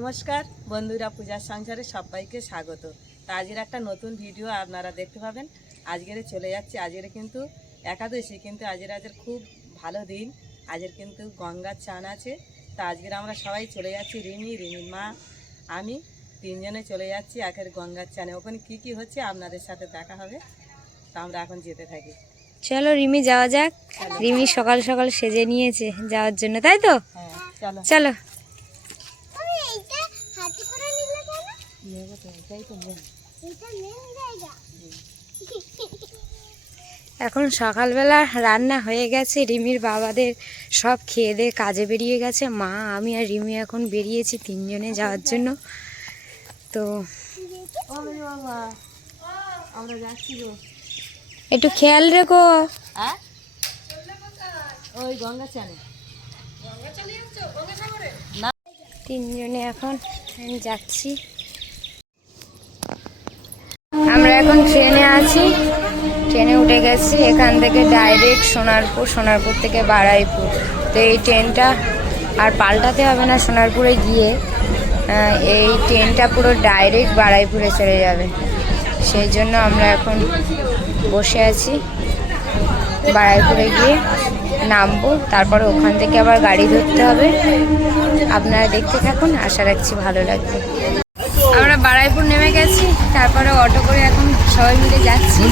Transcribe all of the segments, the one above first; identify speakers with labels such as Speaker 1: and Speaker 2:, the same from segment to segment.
Speaker 1: নমস্কার বন্ধুরা পূজার সংসারে সবাইকে স্বাগত। তা আজকের একটা নতুন ভিডিও আপনারা দেখতে পাবেন। আজকের চলে যাচ্ছে আজকের কিন্তু একাদশী কিন্তু আজের আজের খুব ভালো দিন। আজের কিন্তু গঙ্গার চান আছে। তা আজকের আমরা সবাই চলে যাচ্ছি রিমি রিমির মা আমি তিনজনে চলে যাচ্ছি একের গঙ্গার চানে। ওখানে কি কি হচ্ছে আপনাদের সাথে দেখা হবে তা আমরা এখন যেতে থাকি।
Speaker 2: চলো রিমি যাওয়া যাক। রিমি সকাল সকাল সেজে নিয়েছে যাওয়ার জন্য তাই তো?
Speaker 1: হ্যাঁ চলো। এটাই তো।
Speaker 2: এখন সকালবেলা রান্না হয়ে গেছে, রিমির বাবাদের সব খেয়ে দিয়ে কাজে বেরিয়ে গেছে, মা, আমি আর রিমি এখন বেরিয়েছি তিনজনে যাওয়ার জন্য তো একটু খেয়াল রেখো তিনজনে এখন আমি যাচ্ছি আমরা এখন ট্রেনে আছি। ট্রেনে উঠে গেছি, এখান থেকে ডাইরেক্ট সোনারপুর সোনারপুর থেকে বারাইপুর। তো এই ট্রেনটা আর পাল্টাতে হবে না, সোনারপুরে গিয়ে এই ট্রেনটা পুরো ডাইরেক্ট বারাইপুরে চলে যাবে। সেই জন্য আমরা এখন বসে আছি। বারাইপুরে গিয়ে নামবো, তারপরে ওখান থেকে আবার গাড়ি ধরতে হবে। আপনারা দেখতে থাকুন, আশা রাখছি ভালো লাগবে। বারাইপুর নেমে গেছি, তারপরে অটো করে এখন সবাই মিলে যাচ্ছি।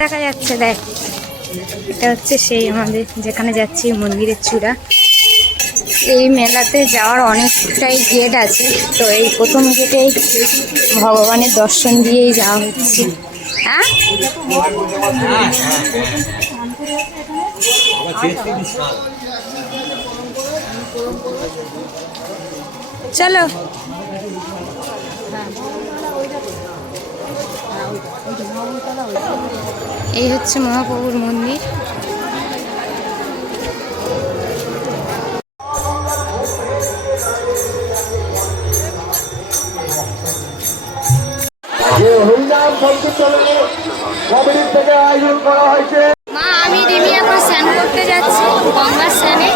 Speaker 2: দেখা যাচ্ছে, দেখ। এটা হচ্ছে সেই আমাদের যেখানে যাচ্ছি মন্দিরের চূড়া। এই মেলাতে যাওয়ার অনেকটাই গেট আছে। তো এই প্রথম গেটেই ভগবানের দর্শন দিয়েই যাওয়া হচ্ছে। হ্যাঁ? চলো। এই হচ্ছে মহাপ্রভুর মন্দির।
Speaker 3: কমিটির থেকে আয়োজন করা হয়েছে।
Speaker 2: মা আমি রিমি এখন স্নান করতে যাচ্ছি গঙ্গার স্নানে।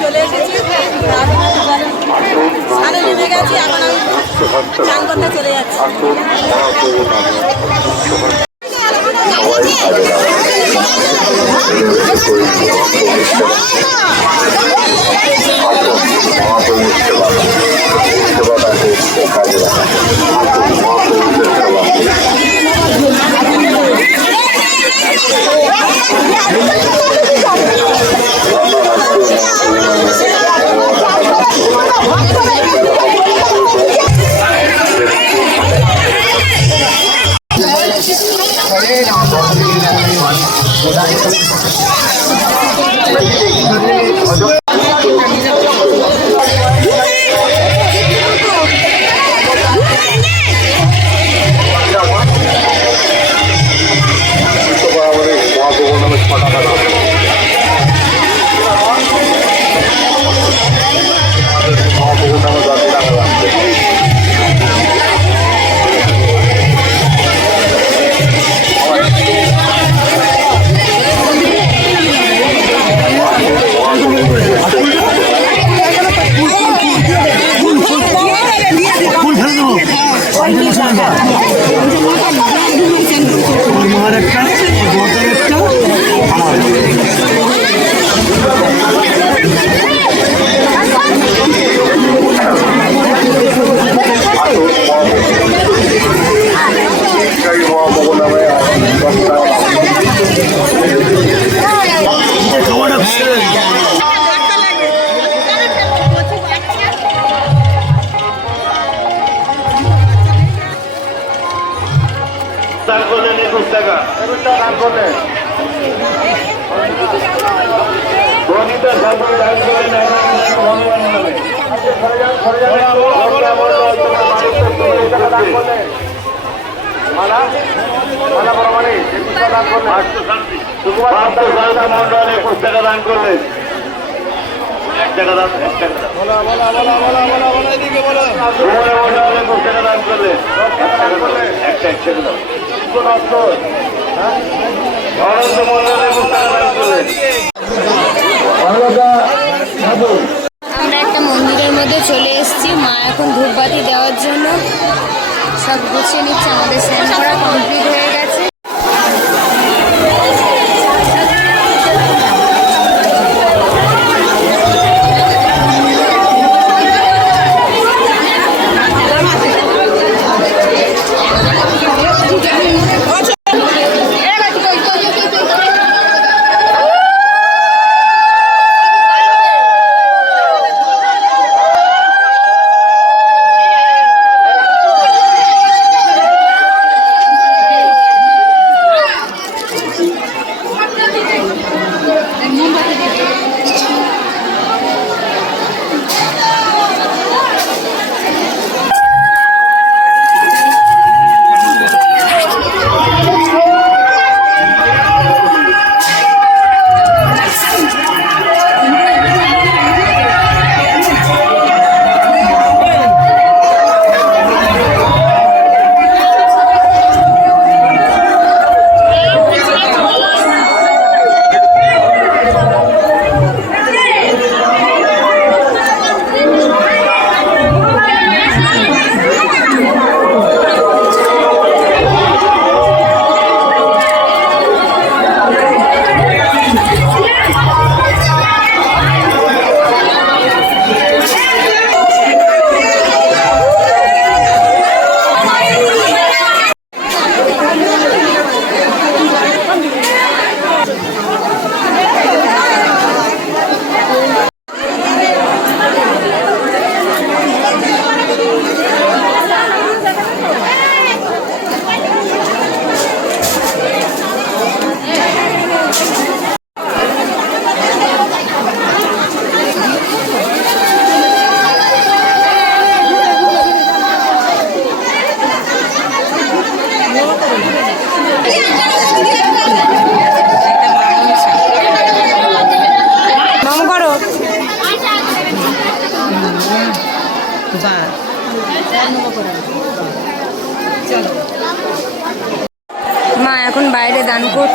Speaker 1: চলে এসেছি স্নানে নেমে গেছি এখন আমি চান করতে চলে যাচ্ছি
Speaker 3: সেবা সেবা করলেন বনিতা সাধু দান করলেন ভগবান নামে মন্ডল টাকা দান করলেন। এক টাকা দান এক টাকা মন্ডল দান করলেন। এক টাকা একটা এক টাকা দান।
Speaker 2: আমরা একটা মন্দিরের মধ্যে চলে এসেছি। মা এখন ধূপবাতি দেওয়ার জন্য। সব গুছিয়ে নিচ্ছে, আমাদের স্নান করা কমপ্লিট হয়ে গেছে।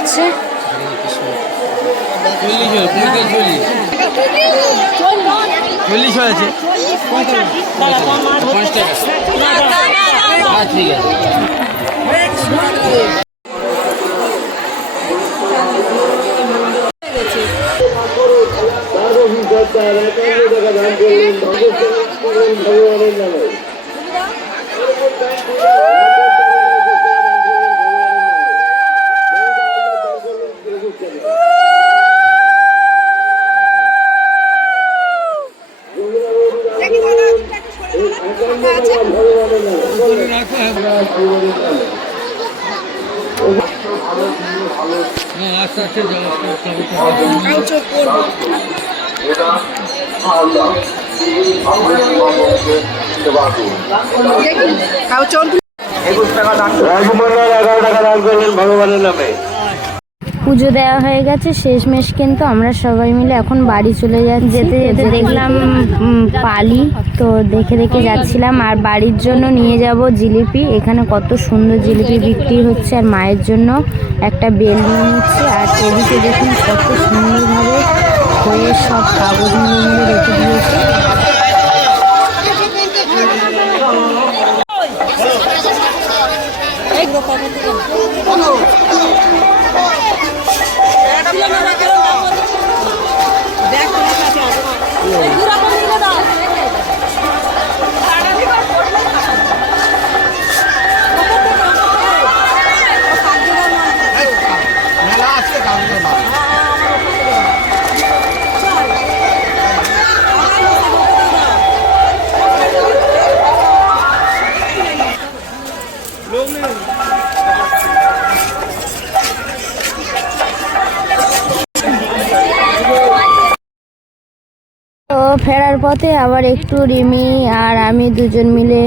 Speaker 2: করছে
Speaker 4: চল্লিশ হয়েছে। হ্যাঁ
Speaker 3: ভগবানের নামে
Speaker 4: হ্যাঁ আস্তে আস্তে যাও
Speaker 3: এটা আল্লাহ আমাদের জীবনকে সেবা করুন একুশ টাকা দান রাজমন্ডল এগারো টাকা দান করলেন ভগবানের নামে
Speaker 2: পুজো দেওয়া হয়ে গেছে শেষমেশ কিন্তু আমরা সবাই মিলে এখন বাড়ি চলে যাচ্ছি। যেতে যেতে দেখলাম পালি তো দেখে দেখে যাচ্ছিলাম। আর বাড়ির জন্য নিয়ে যাব জিলিপি। এখানে কত সুন্দর জিলিপি বিক্রি হচ্ছে আর মায়ের জন্য একটা বেল নিয়ে নিচ্ছি। আর টেবিতে দেখুন কত সুন্দরভাবে বইয়ে সব কাগজগুলো নিয়ে রেখে দিয়েছে Thank you. ফেরার পথে আবার একটু রিমি আর আমি দুজন মিলে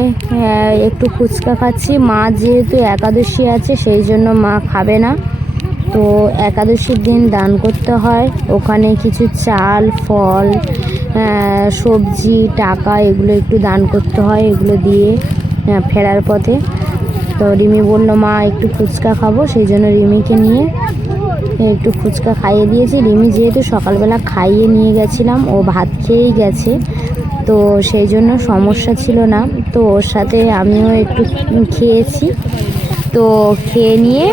Speaker 2: একটু ফুচকা খাচ্ছি। মা যেহেতু একাদশী আছে, সেই জন্য মা খাবে না। তো একাদশীর দিন দান করতে হয়। ওখানে কিছু চাল, ফল সবজি, টাকা এগুলো একটু দান করতে হয় এগুলো দিয়ে ফেরার পথে। তো রিমি বলল, মা, একটু ফুচকা খাব। সেই জন্য রিমিকে নিয়ে একটু ফুচকা খাইয়ে দিয়েছি। রিমি যেহেতু সকালবেলা খাইয়ে নিয়ে গেছিলাম, ও ভাত খেয়েই গেছে। তো সেই জন্য সমস্যা ছিল না। তো ওর সাথে আমিও একটু খেয়েছি। তো খেয়ে নিয়ে,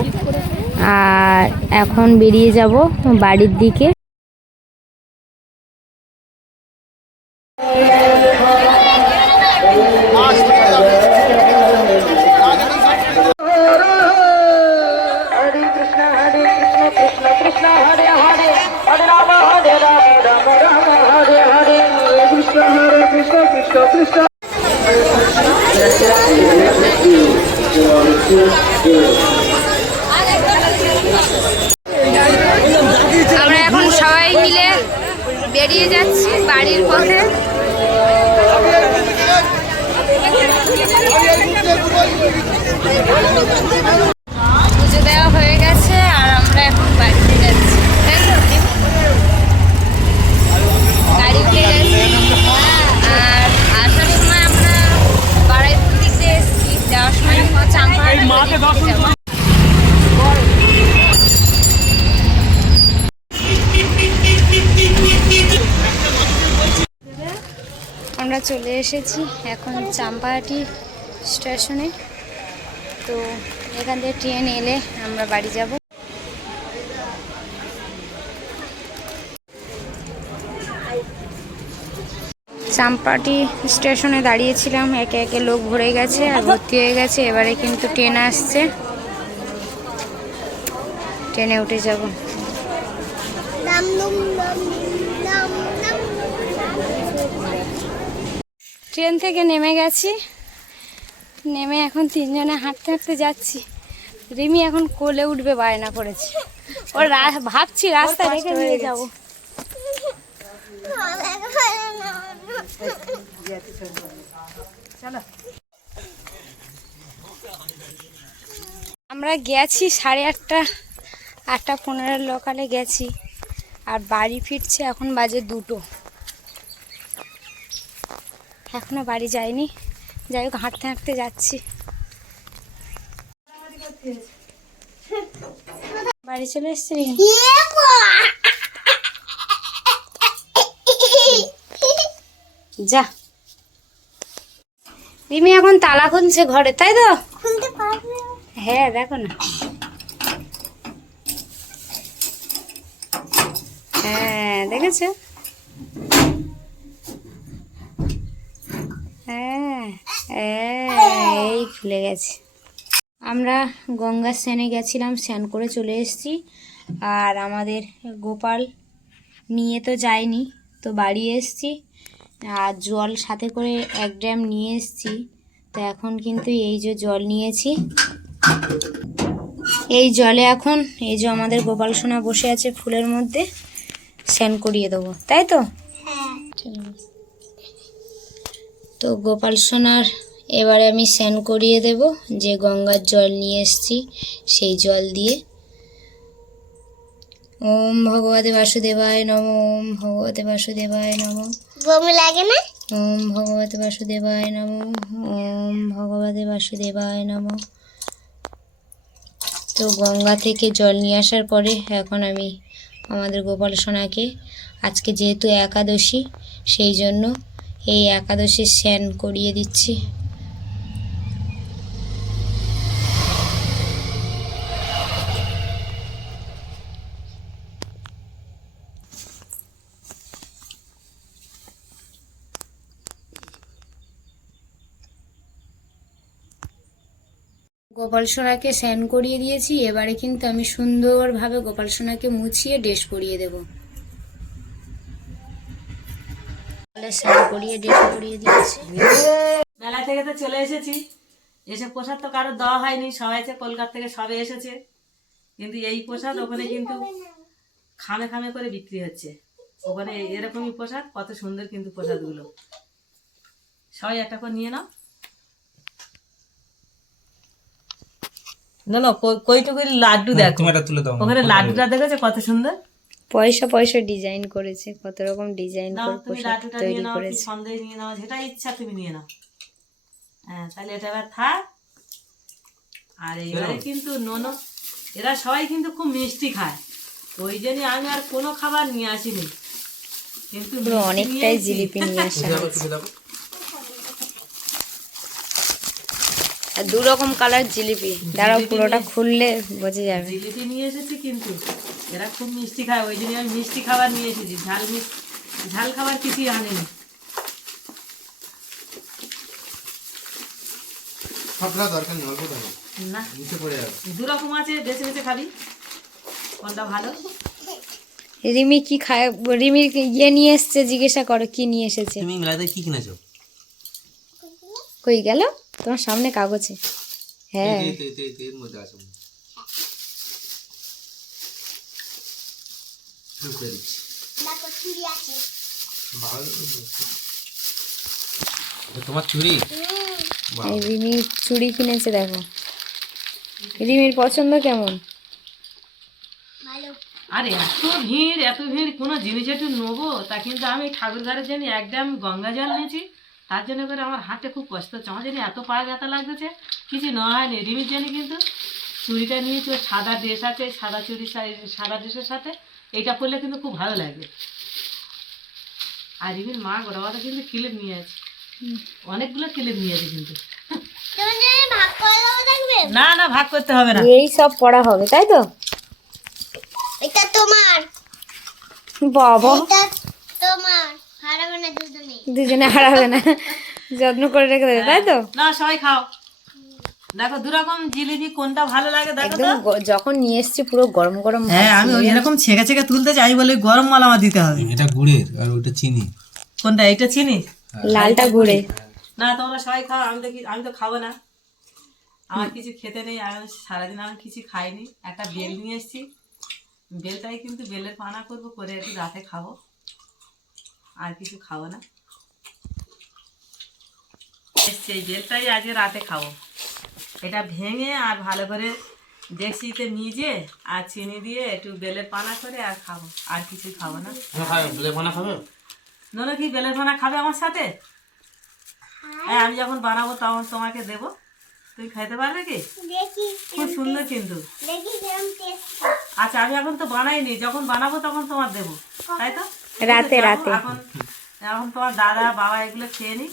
Speaker 2: আর এখন বেরিয়ে যাব বাড়ির দিকে। যাচ্ছি আমরা চলে এসেছি এখন চাম্পাহাটি স্টেশনে। তো এখান থেকে ট্রেন এলে আমরা বাড়ি যাব। চাম্পাটি স্টেশনে দাঁড়িয়েছিলাম, একে একে লোক ভরে গেছে আর ভর্তি হয়ে গেছে। এবারে কিন্তু ট্রেন আসছে। ট্রেনে উঠে যাব। ট্রেন থেকে নেমে গেছি। নেমে এখন তিনজনে হাঁটতে হাঁটতে যাচ্ছি। রিমি এখন কোলে উঠবে বায়না করেছে। ও ভাবছি রাস্তায় রেখে দিয়ে যাব। আমরা গেছি সাড়ে আটটা আটটা পনেরো লোকালে গেছি। আর বাড়ি ফিরছে এখন বাজে দুটো। এখনও বাড়ি যাইনি। যাই হোক হাঁটতে হাঁটতে যাচ্ছি। বাড়ি চলে এসছি। যা। রিমি এখন তালা খুলছে ঘরে তাই তো? হ্যাঁ দেখো না। হ্যাঁ দেখেছ? হ্যাঁ হ্যাঁ, এই খুলে গেছে। আমরা গঙ্গা স্নানে গেছিলাম স্নান করে চলে এসেছি। আর আমাদের গোপাল নিয়ে তো যায়নি তো বাড়ি এসেছি। আর জল সাথে করে এক ড্রাম নিয়ে এসেছি। তো এখন কিন্তু এই যে জল নিয়েছি এই জলে এখন এই যে আমাদের গোপাল সোনা বসে আছে ফুলের মধ্যে স্নান করিয়ে দেবো। তাই তো? আছে। তো গোপাল সোনার এবারে আমি স্নান করিয়ে দেব। যে গঙ্গার জল নিয়ে এসেছি সেই জল দিয়ে। ওম ভগবতে বাসুদেবায় নম ওম ভগবতে বাসুদেবায় নম।
Speaker 5: বমি লাগে না?
Speaker 2: ওম ভগবতে বাসুদেবায় নম ওম ভগবতে বাসুদেবায় নম। তো গঙ্গা থেকে জল নিয়ে আসার পরে এখন আমি আমাদের গোপাল সোনাকে আজকে যেহেতু একাদশী সেই জন্য এই একাদশীর স্যান করিয়ে দিচ্ছি। গোপাল সোনাকে স্নান করিয়ে দিয়েছি, এবারে কিন্তু আমি সুন্দরভাবে গোপাল সোনাকে মুছিয়ে ড্রেস পরিয়ে দেব। স্নান করিয়ে ড্রেস পরিয়ে দিয়েছি।
Speaker 1: মেলা থেকে তো চলে এসেছি। এসে প্রসাদ তো কারও দেওয়া হয়নি সবাই কলকাতা থেকে সবে এসেছে। কিন্তু এই প্রসাদ ওখানে কিন্তু খামে খামে করে বিক্রি হচ্ছে। ওখানে এরকমই প্রসাদ কত সুন্দর কিন্তু প্রসাদগুলো। সবাই একটা করে নিয়ে নাও। না না কই- কইটুকু লাড্ডু দেখো।
Speaker 4: তুমি এটা তুলে দাও
Speaker 1: ওখানে লাড্ডুটা দেখেছ কত সুন্দর?
Speaker 2: পয়সা পয়সা ডিজাইন করেছে কত রকম ডিজাইন করে
Speaker 1: তুমি
Speaker 2: পোশাক
Speaker 1: নিয়ে
Speaker 2: তৈরি
Speaker 1: নাও কি
Speaker 2: করেছে
Speaker 1: সন্দেশ নিয়ে নাও যেটা ইচ্ছা তুমি নিয়ে নাও। হ্যাঁ তাহলে এটা এবার থাক। আর এইবারে কিন্তু ননো এরা সবাই কিন্তু খুব মিষ্টি খায়। ওই জন্য আমি আর কোনো খাবার নিয়ে আসিনি। কিন্তু
Speaker 2: অনেকটাই জিলিপি নিয়ে আসা হয়েছে আর দু রকম কালার জিলিপি। দাঁড়াও পুরোটা খুললে বোঝা যাবে।
Speaker 1: জিলিপি নিয়ে এসেছি কিন্তু। এরা খুব মিষ্টি খায় ওই জন্য আমি মিষ্টি খাবার নিয়ে এসেছি। ঝাল মিষ্টি ঝাল খাবার কিছুই আনিনি।
Speaker 4: সবটা দরকার নেই অল্প থাকো
Speaker 1: না।
Speaker 4: নিচে পড়ে যাবে।
Speaker 1: দু রকম আছে বেছে বেছে খাবি। কোনটা ভালো?
Speaker 2: রিমি কি খায় রিমির ইয়ে নিয়ে এসছে জিজ্ঞাসা করো কি নিয়ে এসেছে?
Speaker 4: তুমি মেলাতে কি কিনেছো?
Speaker 2: কই গেল? তোমার সামনে কাগজে। হ্যাঁ।
Speaker 4: তোমার চুরি
Speaker 2: রিমি চুড়ি কিনেছে দেখো। রিমির পছন্দ কেমন?
Speaker 1: আরে এত ভিড় এত ভিড় কোনো জিনিস একটু নেব? তা কিন্তু আমি ঠাকুর ঘরের জন্য একদম গঙ্গা জল নিয়েছি। তার জন্য করে আমার হাতে খুব কষ্ট হচ্ছে। আমার জন্য এত পা ব্যথা লাগতেছে কিছু নেওয়া হয়নি রিমির জন্য কিন্তু চুড়িটা নিয়েছি ওর সাদা ড্রেস আছে সাদা চুড়ি সা- সাদা ড্রেসের সাথে এইটা পরলে কিন্তু খুব ভালো লাগবে আর রিমির মা গোটা কথা কিন্তু ক্লিপ নিয়ে আছে। অনেকগুলো ক্লিপ নিয়ে আছে কিন্তু। না না ভাগ করতে হবে না।
Speaker 2: এই সব পড়া হবে তাই তো?
Speaker 5: এটা তোমার।
Speaker 2: বাবা
Speaker 5: এটা তোমার হারাবে না দুজনে
Speaker 2: দুজনে হারাবে না। যত্ন করে রেখে দেবে তাই তো?
Speaker 1: না সবাই খাও। দেখো দু রকম জিলিপি কোনটা ভালো লাগে দেখো তো?
Speaker 2: যখন নিয়ে এসছে পুরো গরম গরম
Speaker 1: হ্যাঁ আমি ওই এরকম ছেঁকে ছেঁকে তুলতে চাই বলে গরম মাল আমার দিতে হবে।
Speaker 4: এটা গুড়ের আর ওটা চিনি।
Speaker 1: কোনটা এটা চিনি?
Speaker 2: লালটা
Speaker 1: না তোমরা সবাই খাও আমি তো আমি তো খাব না। আমার কিছু খেতে নেই আমি সারাদিন আমি কিছু খাইনি। একটা বেল নিয়ে এসেছি। বেলটাই কিন্তু বেলের পানা করব করে একটু রাতে খাব। আর কিছু খাব না। সেই এই বেলটাই আজকে রাতে খাব। এটা ভেঙে আর ভালো করে দেখছিতে নিজে আর চিনি দিয়ে একটু বেলের পানা করে আর খাব আর কিছু খাব না।
Speaker 4: খাবে
Speaker 1: ননো কি বেলের পানা খাবে আমার সাথে? হ্যাঁ। আমি যখন বানাবো তখন তোমাকে দেবো। তুমি খাইতে পারবে কি?
Speaker 5: দেখি
Speaker 1: খুব সুন্দর কিন্তু।
Speaker 5: দেখি কিরম টেস্ট
Speaker 1: আচ্ছা আমি এখন তো বানাইনি যখন বানাবো তখন তোমার দেবো তাই তো?
Speaker 2: রাতে, রাতে।
Speaker 1: এখন তোমার দাদা বাবা এগুলো খেয়ে নি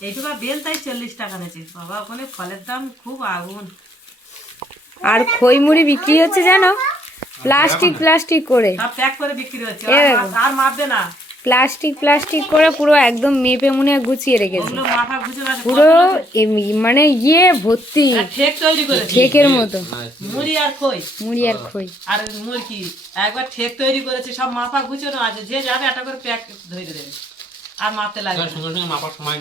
Speaker 1: এইটুকু বেল তাই চল্লিশ টাকা নিয়েছিস বাবা ওখানে ফলের দাম খুব আগুন।
Speaker 2: আর খই মুড়ি বিক্রি হচ্ছে জানো? প্লাস্টিক প্লাস্টিক করে।
Speaker 1: সব প্যাক করে বিক্রি হচ্ছে।
Speaker 2: এ
Speaker 1: আর-
Speaker 2: মারবে
Speaker 1: আর মাপবে না।
Speaker 2: প্লাস্টিক প্লাস্টিক করে পুরো একদম মেপে মুনে গুছিয়ে রেখেছে। পুরো মানে ইয়ে ভর্তি।
Speaker 1: ঠেক তৈরি করেছে।
Speaker 2: ঠেকের মতো।
Speaker 1: মুড়ি আর খই।
Speaker 2: মুড়ি আর খই।
Speaker 1: আর মুরগি একবার ঠেক তৈরি করেছে সব মাপা গুছানো আছে। যে যাবে একটা করে প্যাক ধরে দেবে। আর মাপতে লাগবে
Speaker 4: মাপার সময়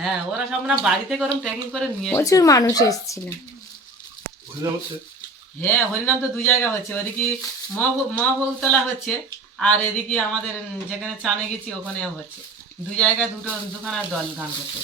Speaker 1: হ্যাঁ ওরা সব না বাড়িতে গরম প্যাকিং করে নিয়ে
Speaker 2: প্রচুর মানুষ এসেছিল
Speaker 1: হ্যাঁ হরিনাম তো দুই জায়গা হচ্ছে। ওদিকে মহবতলা হচ্ছে। আর এদিকে আমাদের যেখানে চানে গেছি ওখানেও হচ্ছে। দু জায়গায় দুটো, দুখানা দল গান করছে